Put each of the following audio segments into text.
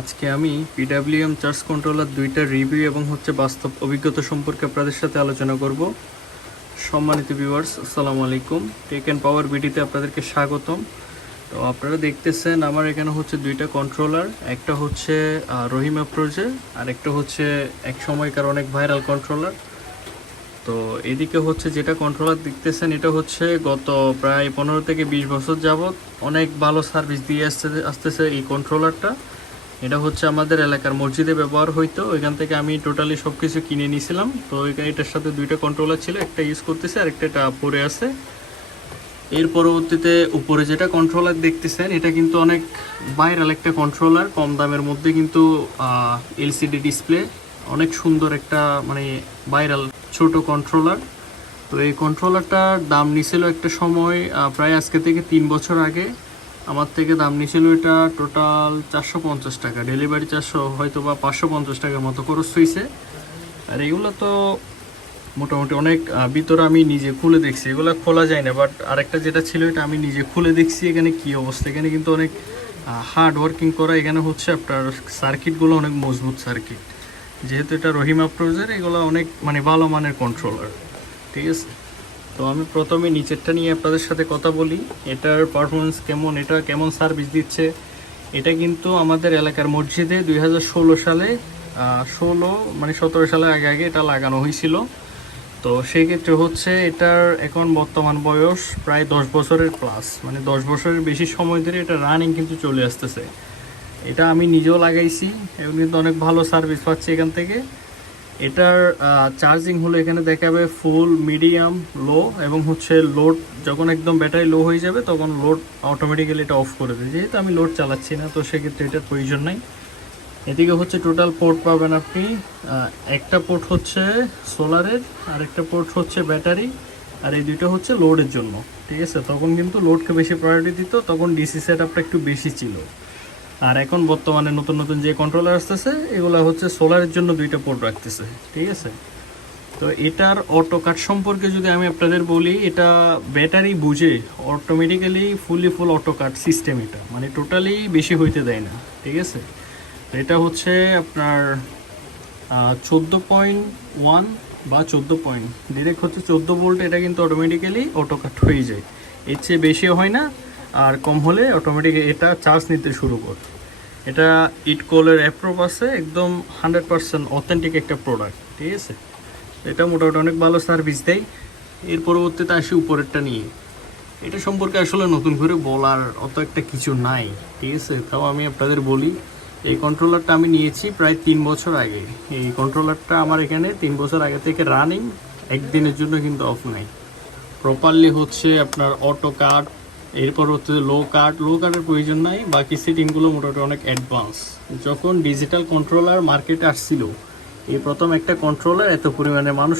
আজকে আমি PWM charge controller দুইটা রিভিউ এবং বাস্তব অভিজ্ঞতা সম্পর্কে আপনাদের সাথে আলোচনা করব। সম্মানিত ভিউয়ার্স, আসসালামু আলাইকুম। টেক অ্যান্ড পাওয়ার ভিডিওতে আপনাদেরকে স্বাগতম। তো আপনারা দেখতেছেন আমার এখানে দুইটা কন্ট্রোলার, একটা রহিম অ্যাপ্রোচের আর একটা এক সময়কার অনেক ভাইরাল কন্ট্রোলার। তো এদিকে যেটা কন্ট্রোলার দেখতেছেন এটা গত প্রায় 15 থেকে 20 বছর যাবত অনেক ভালো সার্ভিস দিয়ে আসতেছে এই কন্ট্রোলারটা। এটা আমাদের এলাকার মসজিদে ব্যবহার হইতো, ওইখান থেকে আমি টোটালি সব কিছু কিনে নিয়েছিলাম। তো এটার সাথে দুইটা কন্ট্রোলার ছিল, একটা ইউজ করতেছে আর একটা পরে আছে। এর পরবর্তীতে উপরে যেটা কন্ট্রোলার দেখতেছেন এটা কিন্তু অনেক ভাইরাল একটা কন্ট্রোলার, কম দামের মধ্যে কিন্তু এলসিডি ডিসপ্লে, অনেক সুন্দর একটা ভাইরাল ছোট কন্ট্রোলার। তো এই কন্ট্রোলারটার দাম নিছিল একটা সময় প্রায় আজকে থেকে 3 বছর আগে আমার থেকে দাম নিছিল এটা টোটাল 450 টাকা, ডেলিভারি 400, হয়তো বা 550 টাকার মতো খরচ হয়েছে। আর এগুলো তো মোটামুটি অনেক ভিতরে আমি নিজে খুলে দেখছি, এগুলো খোলা যায় না, বাট আরেকটা যেটা ছিল এটা আমি নিজে খুলে দেখছি এখানে কি অবস্থা। এখানে কিন্তু অনেক হার্ড ওয়ার্কিং করা, এখানে আপনার সার্কিটগুলো অনেক মজবুত সার্কিট, যেহেতু এটা রহিম অ্যাপ্রোচের, এগুলো অনেক ভালো মানের কন্ট্রোলার, ঠিক আছে। তো আমি প্রথমে নিচেরটা নিয়ে আপনাদের সাথে কথা বলি, এটার পারফরমেন্স কেমন, এটা কেমন সার্ভিস দিচ্ছে। এটা কিন্তু আমাদের এলাকার মসজিদে 2016 সালে 17 সালের আগে আগে এটা লাগানো হয়েছিল। তো সেই ক্ষেত্রে এটার এখন বর্তমান বয়স প্রায় 10 বছরের প্লাস, 10 বছরের বেশি সময় ধরে এটা রানিং কিন্তু চলে আসতেছে। এটা আমি নিজেও লাগাইছি এবং কিন্তু অনেক ভালো সার্ভিস পাচ্ছি এখান থেকে। এটার চার্জিং হলো এখানে দেখাবে ফুল, মিডিয়াম, লো, এবং লোড যখন একদম ব্যাটারি লো হয়ে যাবে তখন লোড অটোমেটিক্যালি এটা অফ করে দেয়। যেহেতু আমি লোড চালাচ্ছি না, তো সেক্ষেত্রে এটার প্রয়োজন নাই। এদিকে টোটাল পোর্ট পাবেন আপনি, একটা পোর্ট সোলারের, আর একটা পোর্ট ব্যাটারি, আর এই দুইটা লোডের জন্য, ঠিক আছে। তখন কিন্তু লোডকে বেশি প্রায়োরিটি দিত, তখন ডিসি সেট আপটা একটু বেশি ছিল। আর এখন বর্তমানে নতুন নতুন যে কন্ট্রোলার আসতেছে এগুলো সোলারের জন্য দুইটা পোর্ট রাখতেছে, ঠিক আছে। তো এটার অটো কাট সম্পর্কে যদি আমি আপনাদের বলি, এটা ব্যাটারি বুঝে অটোমেটিক্যালি ফুল অটো কাট সিস্টেম, এটা টোটালি বেশি হইতে দেয় না, ঠিক আছে। তো এটা আপনার 14.1 বা 14 পয়েন্ট, ডিরেক্ট 14 ভোল্ট, এটা কিন্তু অটোমেটিক্যালি অটো কাট হয়ে যায়, এর চেয়ে বেশি হয় না। আর কম হলে অটোমেটিক এটা চার্জ নিতে শুরু করে। এটা ইটকোলের অ্যাপ্রুভ আছে, একদম 100% অথেন্টিক একটা প্রোডাক্ট, ঠিক আছে। এটা মোটামুটি অনেক ভালো সার্ভিস দেয়। এর পরবর্তীতে আসি উপরেরটা নিয়ে। এটা সম্পর্কে আসলে নতুন করে বলার অত একটা কিছু নাই, ঠিক আছে। তাও আমি আপনাদের বলি, এই কন্ট্রোলারটা আমি নিয়েছি প্রায় 3 বছর আগে। এই কন্ট্রোলারটা আমার এখানে 3 বছর আগে থেকে রানিং, একদিনের জন্য কিন্তু অফ নাই। প্রপারলি আপনার অটো কাট, এরপর লো কাটের প্রয়োজন নাই, বাকি সেটিংগুলো মোটামুটি অনেক অ্যাডভান্স। যখন ডিজিটাল কন্ট্রোলার মার্কেটে আসছিল, এই প্রথম একটা কন্ট্রোলার এত পরিমাণে মানুষ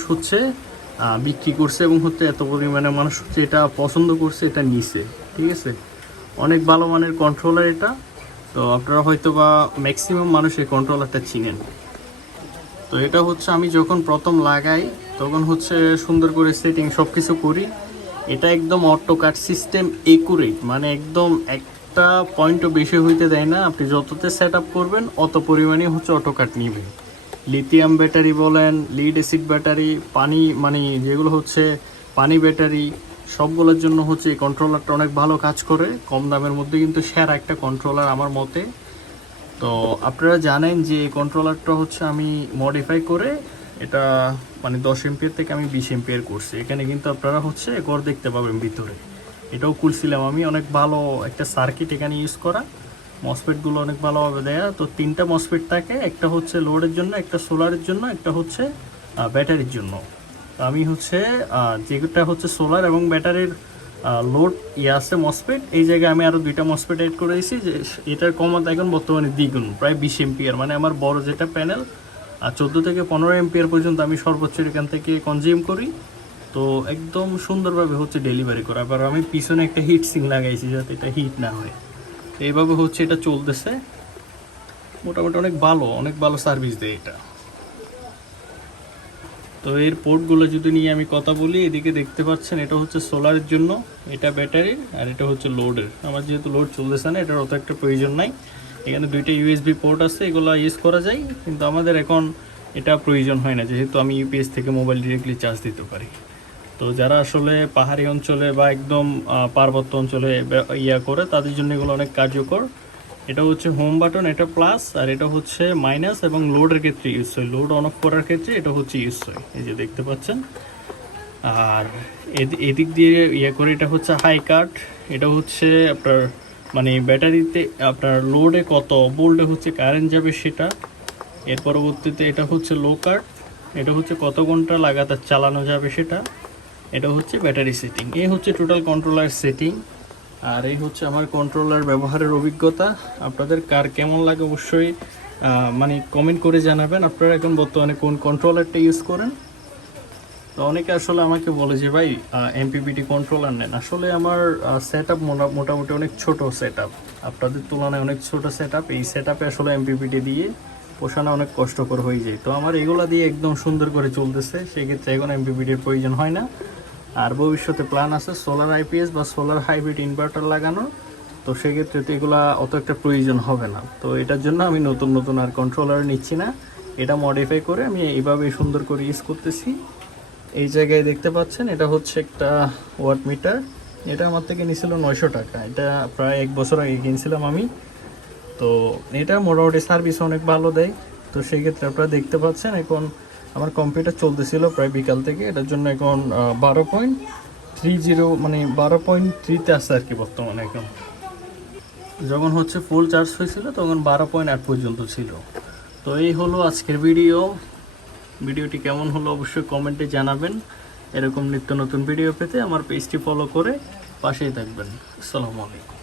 বিক্রি করছে এবং এত পরিমাণে মানুষ এটা পছন্দ করছে, এটা নিছে, ঠিক আছে। অনেক ভালো মানের কন্ট্রোলার এটা। তো আপনারা হয়তো বা ম্যাক্সিমাম মানুষ এই কন্ট্রোলারটা চিনেন। তো এটা আমি যখন প্রথম লাগাই তখন সুন্দর করে সেটিং সব কিছু করি। এটা একদম অটো কাট সিস্টেম একুরেট, একদম একটা পয়েন্টও বেশি হইতে দেয় না। আপনি যততে সেট আপ করবেন অত পরিমাণে অটো কাট নিবে। লিথিয়াম ব্যাটারি বলেন, লিড অ্যাসিড ব্যাটারি, পানি যেগুলো পানি ব্যাটারি, সবগুলোর জন্য এই কন্ট্রোলারটা অনেক ভালো কাজ করে। কম দামের মধ্যে কিন্তু সেরা একটা কন্ট্রোলার আমার মতে। তো আপনারা জানেন যে কন্ট্রোলারটা আমি মডিফাই করে এটা 10 এমপিয়ার থেকে আমি 20 এমপিয়ার করছি। এখানে কিন্তু আপনারা ঘর দেখতে পাবেন ভিতরে, এটাও খুলছিলাম আমি। অনেক ভালো একটা সার্কিট এখানে ইউজ করা, মসফেটগুলো অনেক ভালোভাবে দেয়া। তো 3টা মসফেট থাকে, একটা লোডের জন্য, একটা সোলারের জন্য, একটা ব্যাটারির জন্য। তো আমি যেটা সোলার এবং ব্যাটারির লোড আছে মসফেট, এই জায়গায় আমি আরও 2টা মসফেট অ্যাড করে দিয়েছি। যে এটার ক্ষমতা এখন বর্তমানে দ্বিগুণ, প্রায় 20 এমপিয়ার, আমার বড় যেটা প্যানেল 14 থেকে 15 এমপিয়ার পর্যন্ত আমি সর্বোচ্চ এখান থেকে কনজিউম করি। তো একদম সুন্দরভাবে ডেলিভারি করা। আবার আমি পিছনে একটা হিট সিং লাগাইছি যাতে এটা হিট না হয়। এইভাবে এটা চলতেছে, মোটামুটি অনেক ভালো সার্ভিস দেয় এটা। তো এর পোর্টগুলো যদি নিয়ে আমি কথা বলি, এদিকে দেখতে পাচ্ছেন এটা সোলারের জন্য, এটা ব্যাটারির, আর এটা লোডের। আমার যেহেতু লোড চলতেছে না, এটার অত একটা প্রয়োজন নাই। এখানে দুইটা ইউএসবি পোর্ট আছে, এগুলো ইউজ করা যায়, কিন্তু আমাদের এখন এটা প্রয়োজন হয় না, যেহেতু আমি ইউপিএস থেকে মোবাইল ডিরেক্টলি চার্জ দিতে পারি। তো যারা আসলে পাহাড়ি অঞ্চলে বা একদম পার্বত্য অঞ্চলে ইয়া করে, তাদের জন্য এগুলো অনেক কার্যকর। এটা হচ্ছে হোম বাটন, এটা প্লাস, আর এটা হচ্ছে মাইনাস, এবং লোডের ক্ষেত্রে ইউজ হয়, লোড অন অফ করার ক্ষেত্রে এটা হচ্ছে ইউজ হয়, এই যে দেখতে পাচ্ছেন। আর এদিক দিয়ে ইয়ে করে এটা হচ্ছে হাই কাট, এটা হচ্ছে আপনার মানে ব্যাটারিতে আপনার লোডে কত ভোল্টে হচ্ছে কারেন্ট যাবে সেটা। এর পরবর্তীতে এটা হচ্ছে লো কাট, এটা হচ্ছে কত ঘন্টা লাগাতার চালানো যাবে সেটা। এটা হচ্ছে ব্যাটারি সেটিং। এই হচ্ছে টোটাল কন্ট্রোলার সেটিং, আর এই হচ্ছে আমার কন্ট্রোলার ব্যবহারের অভিজ্ঞতা। আপনাদের কার কেমন লাগে অবশ্যই মানে কমেন্ট করে জানাবেন। আপনারা এখন বর্তমানে কোন কন্ট্রোলারটা ইউজ করেন? তো অনেকে আসলে আমাকে বলে যে ভাই এমপিপিটি কন্ট্রোলার নেন। আসলে আমার সেট আপ মোটামুটি অনেক ছোট সেট আপ, আপনাদের তুলনায় অনেক ছোট সেট আপ। এই সেট আপে আসলে এমপিপিটি দিয়ে পোষানো অনেক কষ্টকর হয়ে যায়। তো আমার এগুলা দিয়ে একদম সুন্দর করে চলতেছে, সেক্ষেত্রে এখন এমপিপিটির প্রয়োজন হয় না। আর ভবিষ্যতে প্ল্যান আছে সোলার আইপিএস বা সোলার হাইব্রিড ইনভার্টার লাগানোর, তো সেক্ষেত্রে তো এগুলা অত একটা প্রয়োজন হবে না। তো এটার জন্য আমি নতুন নতুন আর কন্ট্রোলার নিচ্ছি না, এটা মডিফাই করে আমি এইভাবে সুন্দর করে ইউজ করতেছি। এই জায়গায় দেখতে পাচ্ছেন এটা হচ্ছে একটা ওয়াট মিটার, এটা আমার থেকে নিয়েছিল 900 টাকা, এটা প্রায় 1 বছর আগে কিনছিলাম আমি। তো এটা মোটামুটি সার্ভিস অনেক ভালো দেয়। তো সেই ক্ষেত্রে আপনারা দেখতে পাচ্ছেন এখন আমার কম্পিউটার চলতেছিল প্রায় বিকাল থেকে, এটার জন্য এখন 12.30 মানে 12.3-তে আছে আর কি বর্তমানে। এখন যখন হচ্ছে ফুল চার্জ হয়েছিল তখন 12.8 পর্যন্ত ছিল। তো এই হলো আজকের ভিডিওটি কেমন হলো অবশ্যই কমেন্টে জানাবেন। এরকম নিত্য নতুন ভিডিও পেতে আমার পেজটি ফলো করে পাশেই থাকবেন। আসসালামু আলাইকুম।